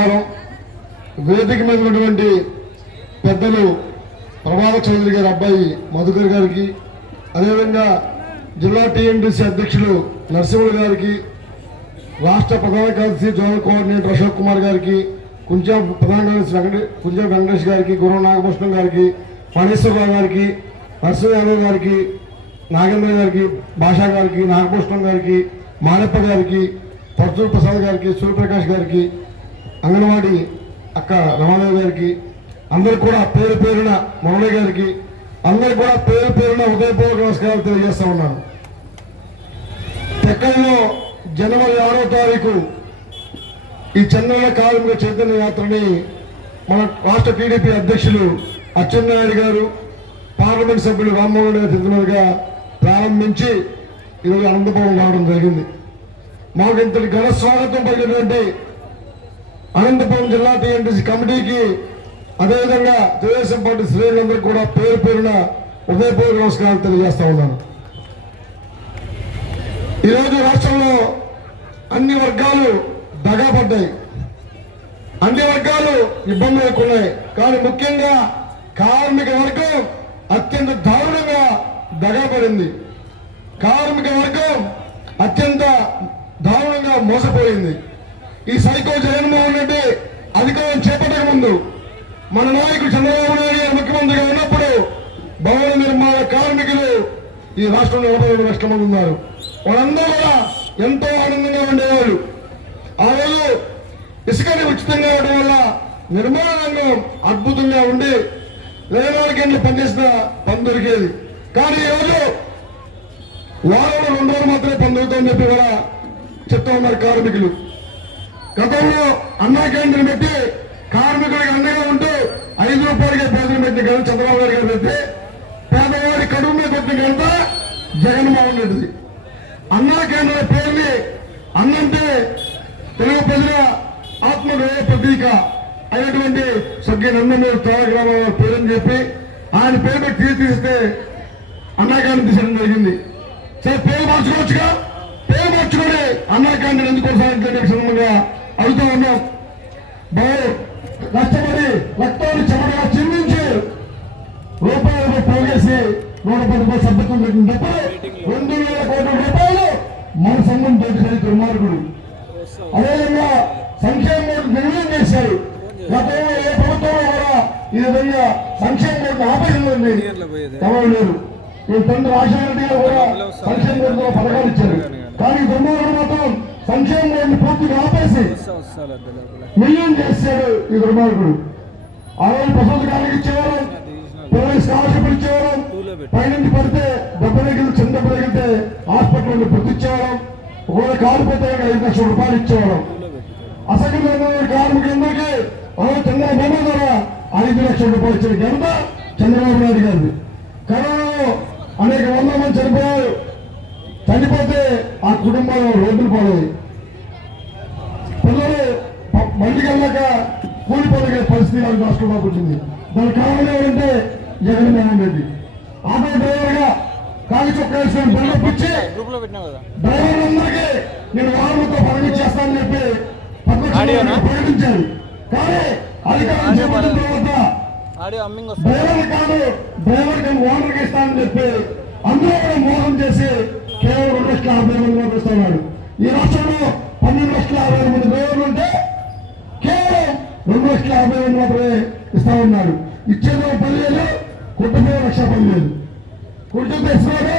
నమస్కారం. వేదిక మీద ఉన్నటువంటి పెద్దలు ప్రభాత చౌదరి గారి అబ్బాయి మధుకర్ గారికి అదేవిధంగా జిల్లా టీఎండీసీ అధ్యక్షులు నరసింహులు గారికి రాష్ట్ర ప్రధాన కార్యదర్శి జోనల్ కోఆర్డినేటర్ అశోక్ కుమార్ గారికి కుంజా ప్రధాన కార్యదర్శి వెంకటే కుంజా వెంకటేష్ గారికి గురువు నాగభూషణం గారికి ఫణేశ్వరరావు గారికి నరసింహ యాదవ్ గారికి నాగేంద్ర గారికి భాషా గారికి నాగభూషణం గారికి మానప్ప గారికి పర్చూరు ప్రసాద్ గారికి సూర్యప్రకాష్ గారికి అంగన్వాడీ అక్క రమాదేవి గారికి అందరు కూడా పేరు పేరున మురళి గారికి అందరు కూడా పేరు పేరున ఉదయపూర్వక నమస్కారాలు తెలియజేస్తా ఉన్నాను. తెక్కల్లో జనవరి ఆరో తారీఖు ఈ చంద్రన్న కార్మిక చైతన్య యాత్రని మన రాష్ట్ర టీడీపీ అధ్యక్షులు అచ్చెన్నాయుడు గారు పార్లమెంట్ సభ్యులు రామ్మోహన్ గారి తిరుగుగా ప్రారంభించి ఈరోజు అనంతపురం రావడం జరిగింది. మాకు ఇంతటి ఘన స్వాగతం పలికినటువంటి అనంతపురం జిల్లా టీఎన్టీసీ కమిటీకి అదేవిధంగా తెలుగుదేశం పార్టీ శ్రేణులందరూ కూడా పేరు పేరున ఉదయపూర్వక నమస్కారాలు తెలియజేస్తా ఉన్నాను. ఈరోజు రాష్ట్రంలో అన్ని వర్గాలు దగాపడ్డాయి అన్ని వర్గాలు ఇబ్బందులు ఎదుర్కొన్నాయి. కానీ ముఖ్యంగా కార్మిక వర్గం అత్యంత దారుణంగా దగాపడింది కార్మిక వర్గం అత్యంత దారుణంగా మోసపోయింది. ఈ సైకో జగన్మోహన్ రెడ్డి అధికారం చేపట్టక ముందు మన నాయకుడు చంద్రబాబు నాయుడు గారు ముఖ్యమంత్రిగా ఉన్నప్పుడు భవన నిర్మాణ కార్మికులు ఈ రాష్ట్రంలో నలభై రెండు లక్షల మంది ఉన్నారు. వాళ్ళందరూ కూడా ఎంతో ఆనందంగా ఉండేవాళ్ళు. ఆ రోజు ఇసుకని ఉచితంగా ఇవ్వడం వల్ల నిర్మాణ రంగం అద్భుతంగా ఉండి ఇరవై నాలుగు గంటలు పనిచేసిన పని దొరికేది. కానీ ఈరోజు వారంలో రెండు రోజులు మాత్రమే పని దొరుకుతుందని చెప్పి కూడా చెప్తా ఉన్నారు కార్మికులు. గతంలో అన్నా క్యాంటీన్ పెట్టి కార్మికులకు అండగా ఉంటూ ఐదు రూపాయలకి భోజనం పెట్టిన ఘనత చంద్రబాబు గారి గారు పెడితే పేదవాడి కడుపు మీద కొట్టిన ఘనత జగన్మోహన్ రెడ్డిది. అన్నా కేంద్ర పేరుని అన్నంటే తెలుగు ప్రజల ఆత్మగౌరవ ప్రతీక అయినటువంటి స్వర్గీయ నందమూరి తారక రామారావు పేరుని చెప్పి ఆయన పేరు తీసి తీస్తే అన్నా తీసడం జరిగింది. సరే పేరు మార్చుకోవచ్చుగా? పేరు మార్చుకొని అన్నా ఎందుకు కొనసాగించే సందర్భంగా అడుగుతా ఉన్నాం బాబు కష్టపడి రక్తాన్ని చెమటగా చిందించి రూపాయలు పోగేసి నూట పది రూపాయలు సభ్యత్వం పెట్టినప్పుడు రెండు వేల కోట్ల రూపాయలు మన సంఘం తోటి దుర్మార్గుడు అదేవిధంగా సంక్షేమ నిర్ణయం చేశారు. గతంలో ఏ ప్రభుత్వంలో కూడా ఈ విధంగా సంక్షేమ బోర్డు ఆపేసిందండి ఎవరు ఈ తండ్రి రాజశేఖర గారు కూడా సంక్షేమ పథకాలు ఇచ్చారు. కానీ దుర్మార్గుడు మాత్రం సంక్షేమ పూర్తిగా ఆపేసి మిలియన్ చేశాడు ఈ దుర్మార్గుడు. ఆ రోజు ప్రసూతి కాలకి ఇచ్చేవారు పిల్లలకి స్కాలర్షిప్ ఇచ్చేవారు పైనుంచి పడితే దెబ్బ తగిలి చిన్న దెబ్బ తగిలితే హాస్పిటల్ గుర్తిచ్చేవారు ఒకవేళ కాలిపోతే ఐదు లక్షల రూపాయలు ఇచ్చేవారు. అసంఘటిత కార్మికులందరికీ ఓ చంద్ర బొమ్మ ద్వారా ఐదు లక్షల రూపాయలు ఇచ్చిన ఘనత చంద్రబాబు నాయుడు గారిది. కరోనాలో అనేక వందల మంది చనిపోయారు. చనిపోతే ఆ కుటుంబాలు రోడ్డులు పాలయ్యాయి పిల్లలు బయటికి వెళ్ళాక కూలి పనులు పరిస్థితి వాళ్ళ రాష్ట్రంలోకి వచ్చింది దానికి కారణం ఏంటంటే జగన్మోహన్ రెడ్డి. ఆటో డ్రైవర్గా కాలి చొక్కా వేసుకొని బండిపించి గ్రూప్లో పెట్టినావు కదా. డ్రైవర్ అందరికీ నేను వారంతో పనులు ఇచ్చేస్తానని చెప్పి ప్రకటించారు. కానీ అధికారం చేపట్టిన. తర్వాత డ్రైవర్ కాదు డ్రైవర్కి ఓనర్ ఇస్తానని చెప్పి అందరూ కూడా మోసం చేసి కేవలం రెండు లక్షల యాభై మంది మాత్రం ఇస్తున్నాడు ఈ రాష్ట్రంలో పన్నెండు లక్షల యాభై వేల మంది డ్రైవర్లు ఉంటే కేవలం రెండు లక్షల యాభై మంది మాత్రమే ఇస్తా ఉన్నాడు ఇచ్చేది పదివేలు కుటుంబం లక్ష పదివేలు కుటుంబ ఇస్తున్నాడు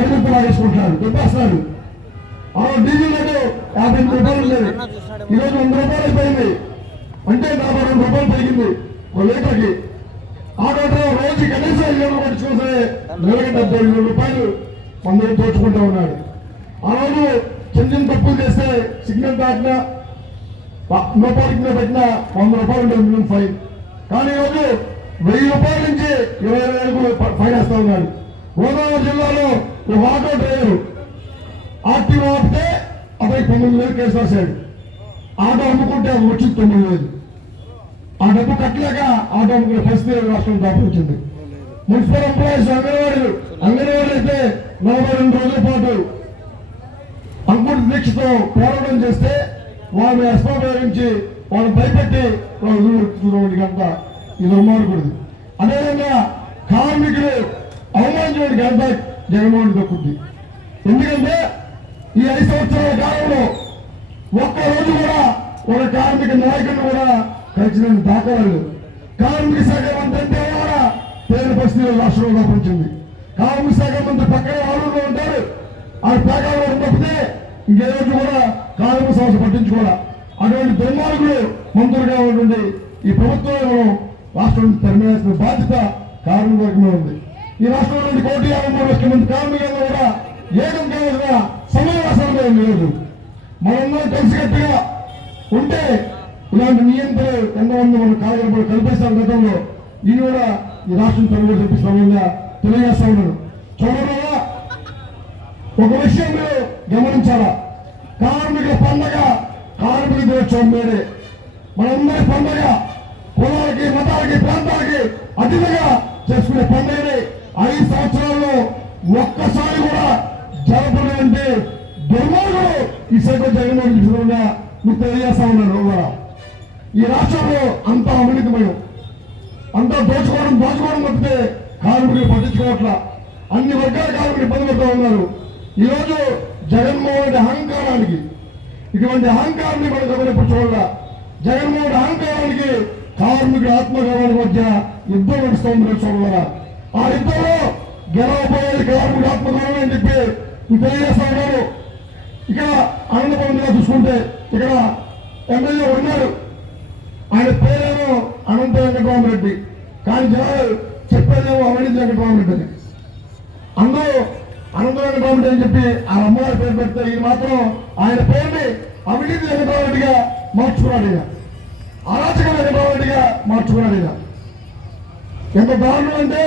ఎడుగు లాగేసుకుంటున్నాడు దుబ్బేస్తున్నాడు ఆ డీజిల్ రేటు యాభై ఎనిమిది రూపాయలు లేదు. ఈరోజు వంద రూపాయలు అయిపోయింది. అంటే నలభై రెండు రూపాయలు పెరిగింది ఒక లీటర్కి. ఆ డ్రైవర్ రోజు కనీసం ఐదు వేలు చూసే నెలకి డెబ్బై ఐదు వేల రూపాయలు. మందులు దోచుకుంటూ ఉన్నాడు. ఆ రోజు చిన్న చిన్న తప్పులు చేస్తే సిగ్నల్ దాటినా నో పార్కింగ్ పెట్టిన వంద రూపాయలు ఉంటుంది మినిమం ఫైన్. కానీ ఈరోజు వెయ్యి రూపాయల నుంచి ఇరవై వేలకు ఫైన్ వేస్తా ఉన్నాడు. గోదావరి జిల్లాలో ఒక ఆటో డ్రైవర్. ఆర్టీఓ ఆపితే అతనికి తొమ్మిది వేలు కేసు రాశాడు. ఆటో అమ్ముకుంటే అది వచ్చి తొమ్మిది వేలు. ఆ డబ్బు కట్టలేక ఆటో అమ్ముకునే పరిస్థితి రాష్ట్రం దాపుకొచ్చింది. మున్సిపల్ ఎంప్లాయీస్ అంగన్వాడీలు అంగన్వాడీలు అయితే నలభై రెండు రోజుల పాటు అంకుట దీక్షతో పోరాటం చేస్తే వారిని అస్మోపయోగించి వాళ్ళు భయపెట్టి వాళ్ళు చూడడానికి అంత ఈ దుర్మార్గుడిది. అదేవిధంగా కార్మికులు అవమానించడానికి ఘనత జగన్మోహన్ దక్కుద్ది ఎందుకంటే ఈ ఐదు సంవత్సరాల కాలంలో ఒక్క రోజు కూడా ఒక కార్మిక నాయకుడిని కూడా కలిసిన దాఖలాలు కార్మిక శాఖ మంత్రి అంటే కూడా పేరు పరిస్థితిలో రాష్ట్రంలో వ్యాపించింది కార్మిక శాఖ పక్కన ఉంటారు ఆ పేకాలో తప్పితే ఇంకే రోజు కూడా కార్మిక సమస్య పట్టించుకోవాలా. అటువంటి దుర్మార్గులు మంత్రులుగా ఉన్నటువంటి ఈ ప్రభుత్వం మనం రాష్ట్రం నుంచి బాధ్యత కార్మిక వర్గమే ఉంది. ఈ రాష్ట్రంలో నుండి కోటి యాభై మూడు లక్షల మంది కార్మికులను కూడా ఏకం లేదు. మనందరం కలిసికట్టుగా ఉంటే ఇలాంటి నియంత్రణ ఎంతమంది మన కార్యక్రమాలు కల్పిస్తారు గతంలో. ఇది కూడా ఈ రాష్ట్రం తరగతి తెప్పిస్తామని తెలియజేస్తా ఉన్నాను. చూడండి ఒక విషయం మీరు గమనించాలా? కార్మికుల పండగ కార్మిక దినోత్సవం మీరే. మనందరి పండగ కులాలకి మతాలకి ప్రాంతాలకి అతిథిగా చేసుకునే పండుగని. ఐదు సంవత్సరాల్లో ఒక్కసారి కూడా జరపలేదంటే దుర్మార్గుడు ఈ సైకో జగన్మోహన్ రెడ్డి మీకు తెలియజేస్తా ఉన్నాను కూడా ఈ రాష్ట్రంలో అంతా అవినీతిమయం. అంతా దోచుకోవడం దోచుకోవడం తప్పితే కార్మికులు పట్టించుకోవట్లా. అన్ని వర్గాల కార్మికులు ఇబ్బంది పడుతూ ఉన్నారు. ఈరోజు జగన్మోహన్ రెడ్డి అహంకారానికి ఇటువంటి అహంకారాన్ని మనం గమనించవల్ల జగన్మోహన్ రెడ్డి అహంకారానికి కార్మికుల ఆత్మగౌరవాల మధ్య యుద్ధం నడుస్తుంది చూడవరా ఆ యుద్ధంలో గెలవబోయేది కార్మికుల ఆత్మగౌరవం అని చెప్పి మీకు తెలియజేస్తా ఇక్కడ అనంతపురంగా చూసుకుంటే ఇక్కడ ఎమ్మెల్యే ఉన్నారు. ఆయన పేరేమో అనంత వెంకటరామరెడ్డి కానీ జనాలు చెప్పేదేమో అవినీతి వెంకటరామరెడ్డి. అని అందరూ అనంత వెంకటరామరెడ్డి అని చెప్పి ఆ అమ్మవారి పేరు పెడితే ఇది మాత్రం ఆయన పేరుని అవినీతి వెంకటరామరెడ్డిగా మార్చుకున్నాడు ఇక అరాచక వెంకటరామరెడ్డిగా మార్చుకున్నాడు ఇక ఎంత దారుణం అంటే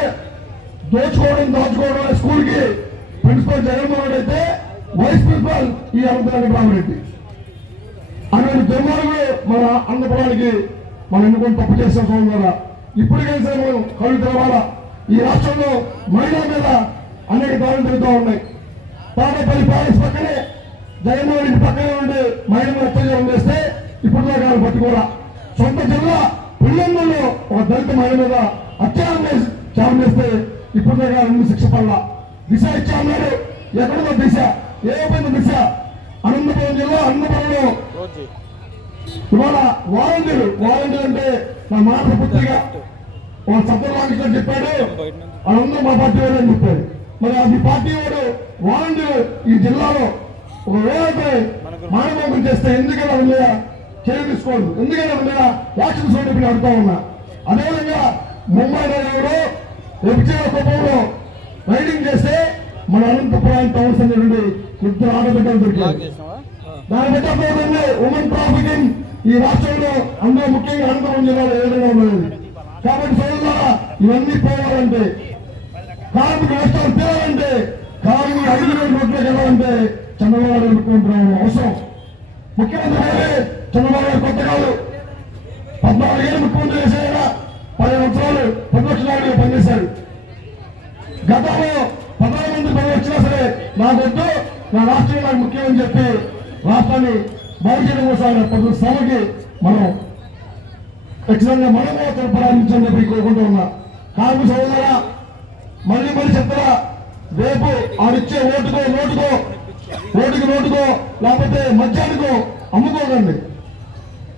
దోచుకోవడం దాచుకోవడం స్కూల్కి ప్రిన్సిపల్ జగన్మోహన్ రెడ్డి అయితే వైస్ ప్రిన్సిపల్ ఈ అనంత రెడ్డి అటువంటి దుర్మార్గులు మన అన్నపడానికి మనం ఎన్నుకొని తప్పు చేసే సోదరు ద్వారా ఇప్పటికైనా మనం కళ్ళు తెరవాలా? ఈ రాష్ట్రంలో మహిళల మీద అనేక దాడులు జరుగుతూ ఉన్నాయి. తాడేపల్లి ప్యాలెస్ పక్కనే జగన్మోహన్ రెడ్డి పక్కనే ఉండి మహిళలు అత్యాచారం చేస్తే ఇప్పుడు దాకా పట్టుకోరా. సొంత జిల్లా పుల్లెందులో ఒక దళిత మహిళ మీద అత్యాచారం చేసి త్యాగం చేస్తే ఇప్పుడు దాకా శిక్ష పడలా. దిశ ఇచ్చామన్నాడు. ఎక్కడో దిశ? ఏ పైన దిశ? అనంతపురం జిల్లా అనంతపురంలో. ఇవాళ వాలంటీర్ వాలంటీర్ అంటే నా మాట పుత్రిగా ఒక సత్యరామకృష్ణ చెప్పాడు. బయట వాళ్ళందరూ మా పార్టీ వాడు అని చెప్పాడు మరి అది పార్టీ వాడు వాలంటీర్ ఈ జిల్లాలో ఒక వేలపై మానభంగం చేస్తే ఎందుకని వాళ్ళ మీద చర్య తీసుకోవద్దు ఎందుకని వాళ్ళ మీద యాక్షన్ సౌండ్ అడుగుతా ఉన్నా. అదేవిధంగా ముంబై నగరంలో ఎపిచేల కుప్పంలో రైడింగ్ చేస్తే మన అనంతపురం టౌన్స్ అనేటువంటి ఇద్దరు ఆడబిడ్డలు బ్లాక్ దొరికారు దాని పెట్టకపోతుంది ఉమెన్ ట్రాఫికింగ్ ఈ రాష్ట్రంలో అందరూ ముఖ్యంగా అనంతపురం జిల్లాలో ఏ విధంగా ఉన్నది కాబట్టి సోదరులారా ఇవన్నీ పోవాలంటే కాపు కార్మిక నష్టాలు కాపు ఐదు వేల కోట్లు వెళ్ళాలంటే చంద్రబాబు గారు ముఖ్యమంత్రి అవసరం. ముఖ్యమంత్రి గారే చంద్రబాబు గారు కొత్త కాదు. పద్నాలుగు ఏళ్ళు ముఖ్యమంత్రి చేశారా పదిహేను సంవత్సరాలు ప్రతిపక్ష నాయుడుగా పనిచేశారు. గతంలో ప్రధానమంత్రి పదవి వచ్చినా సరే నాకొద్దు నా రాష్ట్రం నాకు ముఖ్యం అని చెప్పి రాష్ట్రాన్ని బాధ్యత చేయడం కోసం ప్రతి సభకి మనం ఖచ్చితంగా మనం కూడా తోడ్పడాలని చెప్పి కోరుకుంటూ ఉన్నా. కార్మిక సోదరా మళ్ళీ మళ్ళీ చెప్తారా రేపు ఆడిచ్చే ఓటుకో నోటుకో. ఓటుకి నోటుకో లేకపోతే మద్యానికో అమ్ముకోకండి.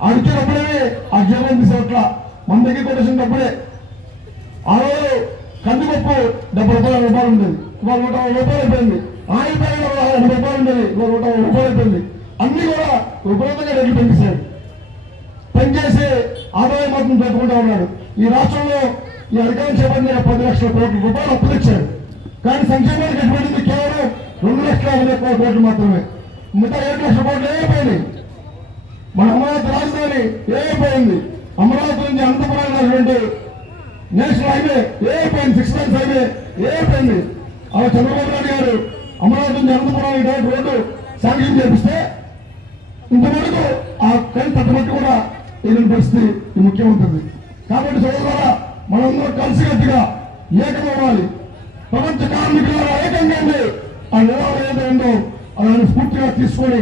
ఆడిచ్చే డబ్బులే ఆ జీవనం తీసేట్ల మన దగ్గర కొట్టేసిన డబ్బులే ఆ రోజు కందిపప్పు డెబ్బై రూపాయల రూపాయలు ఉండేది. ఇవాళ నూట యాభై రూపాయలు అయిపోయింది. ఆయిల్ పైన ఒక ఎనభై రూపాయలు ఉండేది. ఇవాళ నూట యాభై రూపాయలు అయిపోయింది. అన్ని కూడా విపరీతంగా రేట్లు పెంచేశాడు పనిచేసి ఆదాయం మాత్రం పెట్టుకుంటా ఉన్నాడు. ఈ రాష్ట్రంలో ఈ అధికారం చేపట్టిన పది లక్షల కోట్ల రూపాయలు అప్పులు ఇచ్చారు. కానీ సంక్షేమానికి ఎటువంటిది కేవలం రెండు లక్షల యాభై ఒక్క కోట్లు మాత్రమే. మిగతా ఏడు లక్షల కోట్లు ఏమైపోయింది మన అమరావతి రాజధాని ఏమైపోయింది? అమరావతి నుంచి అనంతపురం ఉన్నటువంటి నేషనల్ హైవే ఏమైపోయింది? సిక్స్ లైన్స్ హైవే ఏమైపోయింది? అలా చంద్రబాబు నాయుడు గారు అమరావతి నుంచి అనంతపురం డైరెక్ట్ రోడ్డు శాంక్షన్ చేపిస్తే ఇంతవరకు ఆ కళ్ళు తట్టబట్టి కూడా ఏదైనా పరిస్థితి ముఖ్యం ఉంటుంది కాబట్టి సోదరులారా మనందరూ కలిసికట్టుగా ఏకమవ్వాలి. ప్రపంచ కార్మికుల ఏకంగా ఉండి ఆ నిలవడం ఏదైందో అలాని స్ఫూర్తిగా తీసుకొని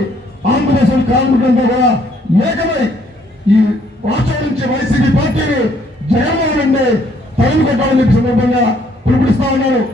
ఆంధ్రప్రదేశ్ కార్మికులంతా కూడా ఏకమై ఈ రాష్ట్రం నుంచి వైసీపీ పార్టీని జగన్మోహన్ రెడ్డి తరిమి కొట్టాలని చెప్పి సందర్భంగా పిలుపునిస్తా ఉన్నాను